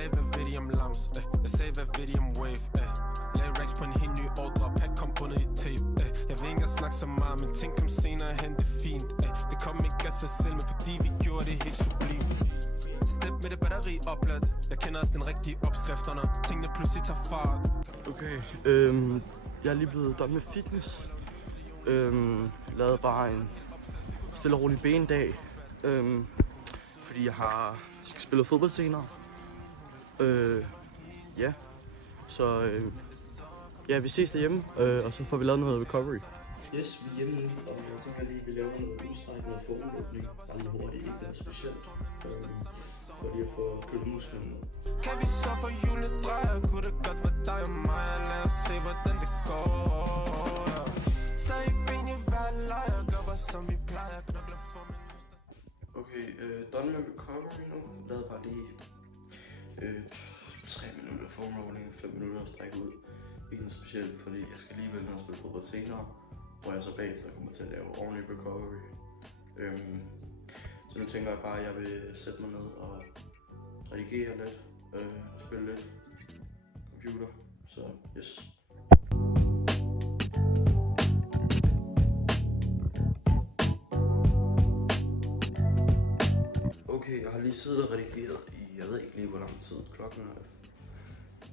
sagde hvad ved de om lams, jeg sagde hvad ved de om wave, lag racks på en helt ny ordre, pack kom bundet i tape, jeg vil ikke snakke så meget, men ting kom senere hen, det er fint, det kom ikke af sig selv, men fordi vi gjorde det helt sublim. Step med det batteri opladt, jeg kender også den rigtige opskrifter, når tingene pludselig tager fart. Okay, jeg er lige blevet done med fitness, lavet bare en stille og rolig bendag, fordi jeg skal spille fodbold senere. Ja, så ja, vi ses derhjemme, og så får vi lavet noget recovery. Yes, vi er hjemme nu, og jeg tænker lige, at vi laver noget udstrækning og foråbning. Bare lidt hurtigt, ikke noget specielt, for lige at få kølet musklerne. Kan vi så få julet drejer, kunne det godt være dig og mig, og lad os se, hvordan det går. Stadig ben i hver lejr, gør bare som vi plejer, knokler for min lyst. Okay, done med recovery nu. Lavede bare lige 3 minutter foam rolling, 5 minutter at strække ud. Ikke noget specielt, fordi jeg skal lige vælge at spille fodbold senere, hvor jeg så bagefter kommer til at lave ordentlig recovery. Så nu tænker jeg bare, at jeg vil sætte mig ned og redigere lidt og spille lidt computer. Så yes. Okay, jeg har lige siddet og redigeret i, jeg ved ikke lige hvor lang tid. Klokken er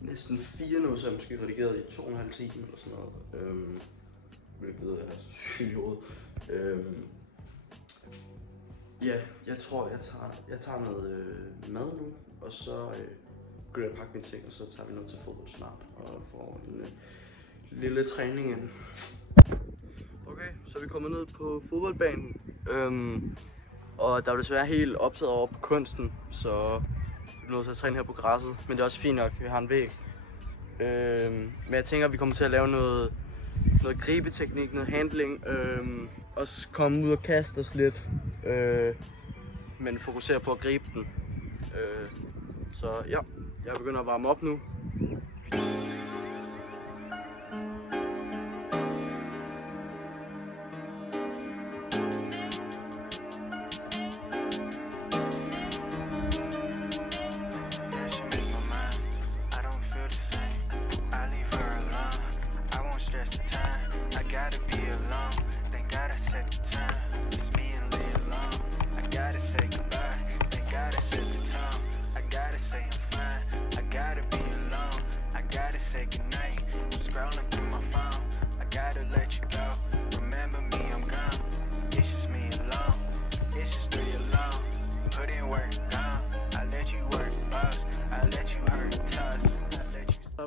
næsten 4 nu, så jeg måske redigeret i 2,5 timer eller sådan noget. Hvilket er så sygt i hovedet. Ja, jeg tror jeg tager noget mad nu, og så begynder jeg at pakke mine ting, og så tager vi noget til fodbold snart og får en lille træning ind. Okay, så er vi kommet ned på fodboldbanen. Og der er desværre helt optaget over på kunsten, så vi er nødt til at træne her på græsset. Men det er også fint nok, vi har en væg. Men jeg tænker, at vi kommer til at lave noget gribeteknik, noget handling. Også komme ud og kaste os lidt. Men fokusere på at gribe den. Så ja, jeg begynder at varme op nu.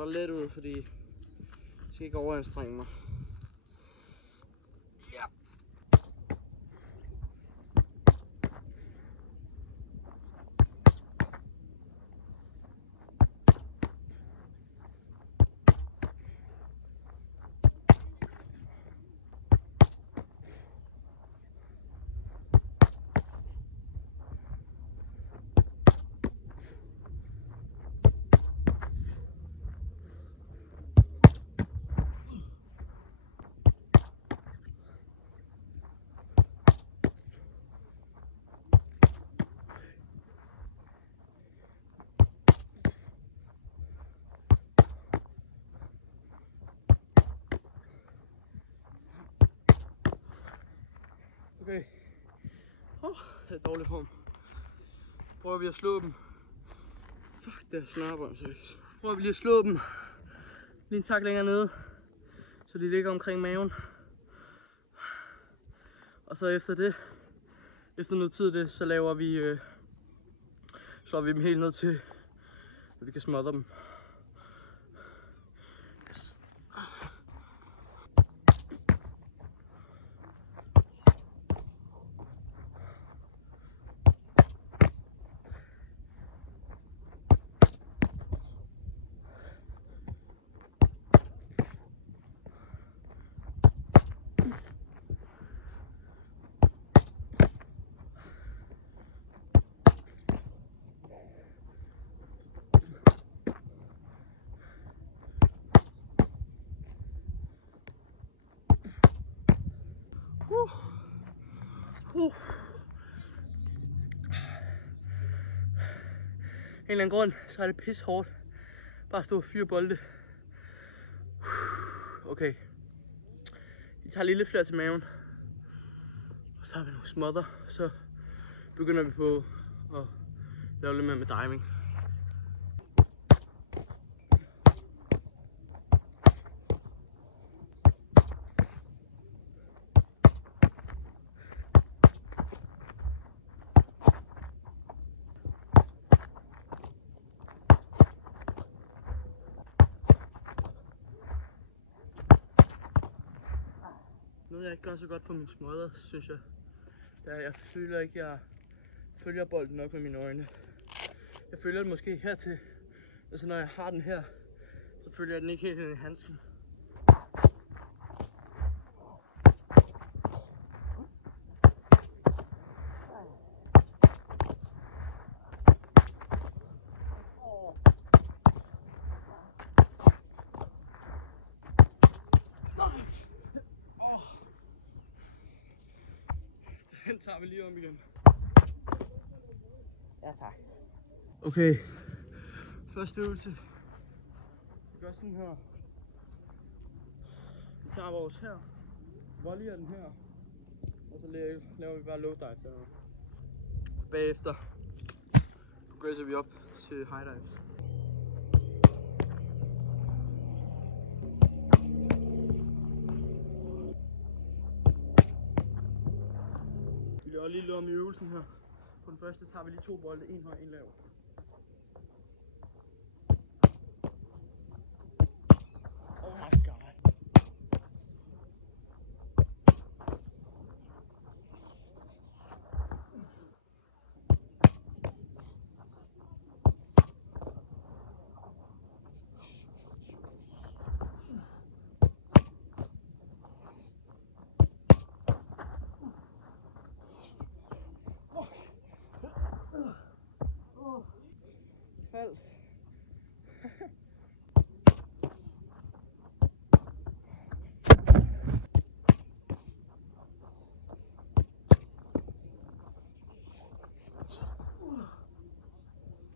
Let ud, fordi jeg skal ikke overanstrenge mig. Ja. Okay. Det er dårlig form. Prøver vi at slå dem. Fuck, det er snørbånd, seriøst. Prøver vi lige at slå dem. Lige en tak længere nede, så de ligger omkring maven. Og så efter det, efter noget tid det, så laver vi, slår vi dem helt ned til, at vi kan smadre dem. Yes. eller anden grund, så er det pis hårdt. Bare stå og fyre bolde. Okay. Vi tager lille flere til maven. Og så har vi nogle småtter. Så begynder vi på at lave lidt mere med diving. Noget jeg ikke gør så godt på mine småtter, synes jeg, det er, at jeg føler ikke, at jeg følger bolden nok med mine øjne. Jeg følger den måske hertil, og så når jeg har den her, så følger jeg den ikke helt ind i handsken. Den tager vi lige om igen. Ja, tak. Okay. Første øvelse. Vi gør sådan her. Vi tager vores her. Volleyer den her. Og så laver vi bare low dive dernede. Bagefter progresser vi op til high dives. Vi laver lige lidt om i øvelsen her. På den første tager vi lige 2 bolde, en høj, en lav. Oh my god. Fald.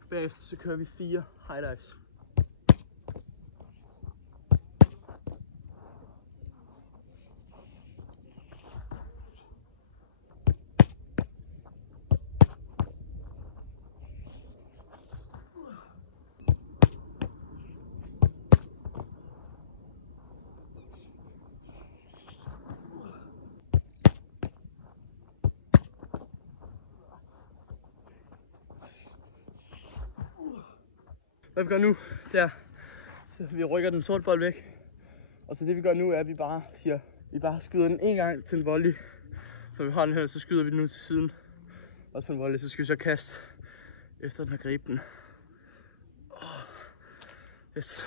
Bagefter så kører vi 4 high dives. Hvad vi gør nu, det er, vi rykker den sorte bold væk. Og så det vi gør nu er, at vi bare skyder den en gang til en volley. Så vi har den her, så skyder vi den ud til siden. Også på en volley, så skal vi så kaste efter den har grebet den. Yes.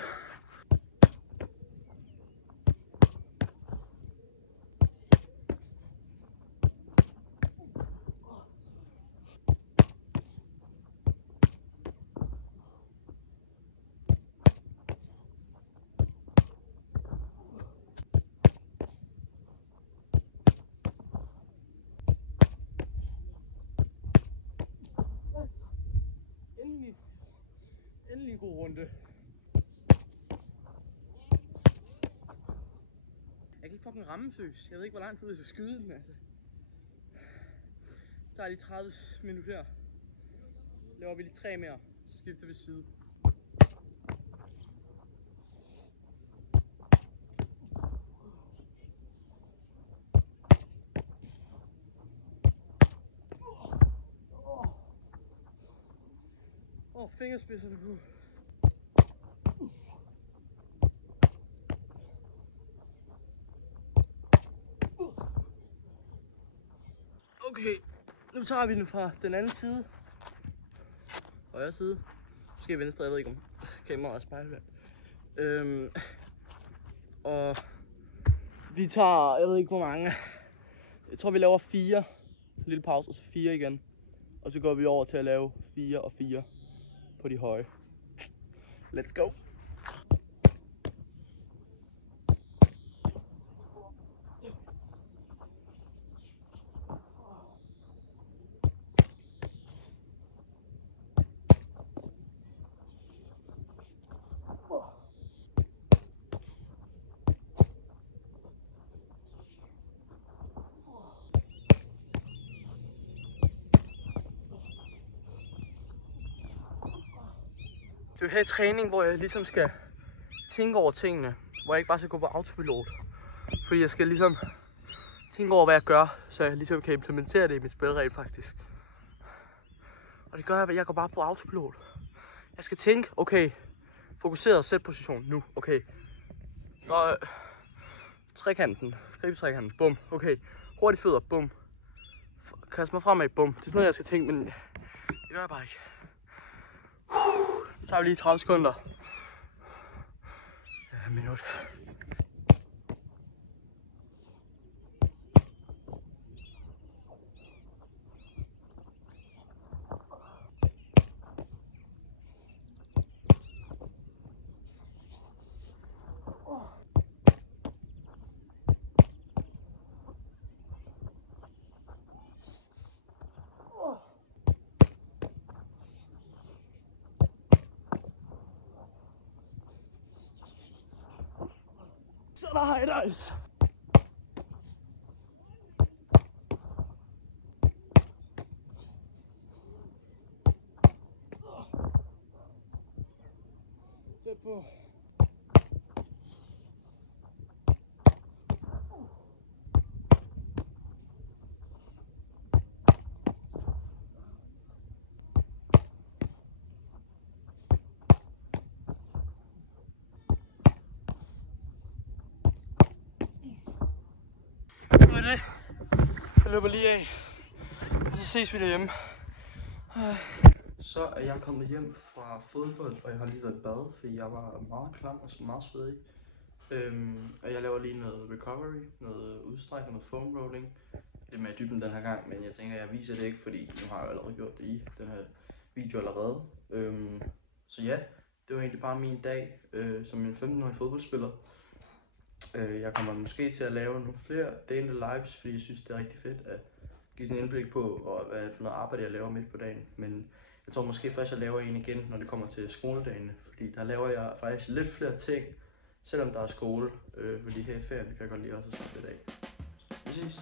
Endelig en god runde. Jeg kan ikke fucking ramme søs. Jeg ved ikke, hvor lang tid jeg skal skyde den, altså. Så tager lige 30 minutter her. Laver vi lige 3 mere, så skifter vi side. Fingerspidserne på. Okay, nu tager vi den fra den anden side. Højre side. Måske venstre, jeg ved ikke om kameraet er spejlet. Og vi tager, jeg ved ikke hvor mange. Jeg tror vi laver 4. Så en lille pause, og så 4 igen. Og så går vi over til at lave 4 og 4 på de høje. Let's go! Det er jo her i træning, hvor jeg ligesom skal tænke over tingene. Hvor jeg ikke bare skal gå på autopilot. Fordi jeg skal ligesom tænke over, hvad jeg gør, så jeg ligesom kan implementere det i mit spil rent faktisk. Og det gør jeg, at jeg går bare på autopilot. Jeg skal tænke, okay, fokuseret, sæt position nu, okay. Og trekanten, gribetrekanten, bum, okay. Hurtigt fødder, bum. Kast mig fremad, bum. Det er sådan noget, jeg skal tænke, men det gør jeg bare ikke. Så tager vi lige 30 sekunder. Ja, minut. Så der har jeg altså. Tæt på. Det. Jeg løber lige af, og så ses vi derhjemme. Så er jeg kommet hjem fra fodbold, og jeg har lige været i bad, fordi jeg var meget klam og meget svedig. Og jeg laver lige noget recovery, noget udstræk og noget foam rolling. Lidt mere i dybden den her gang, men jeg tænker, at jeg viser det ikke, fordi nu har jeg allerede gjort det i den her video allerede. Så ja, det var egentlig bare min dag som en 15-årig fodboldspiller. Jeg kommer måske til at lave nogle flere daily lives, fordi jeg synes, det er rigtig fedt at give sådan en indblik på, hvad for noget arbejde jeg laver midt på dagen. Men jeg tror måske først, jeg laver en igen, når det kommer til skoledagene, fordi der laver jeg faktisk lidt flere ting, selvom der er skole, fordi her i ferien kan jeg godt lide også at slappe lidt af. Vi ses.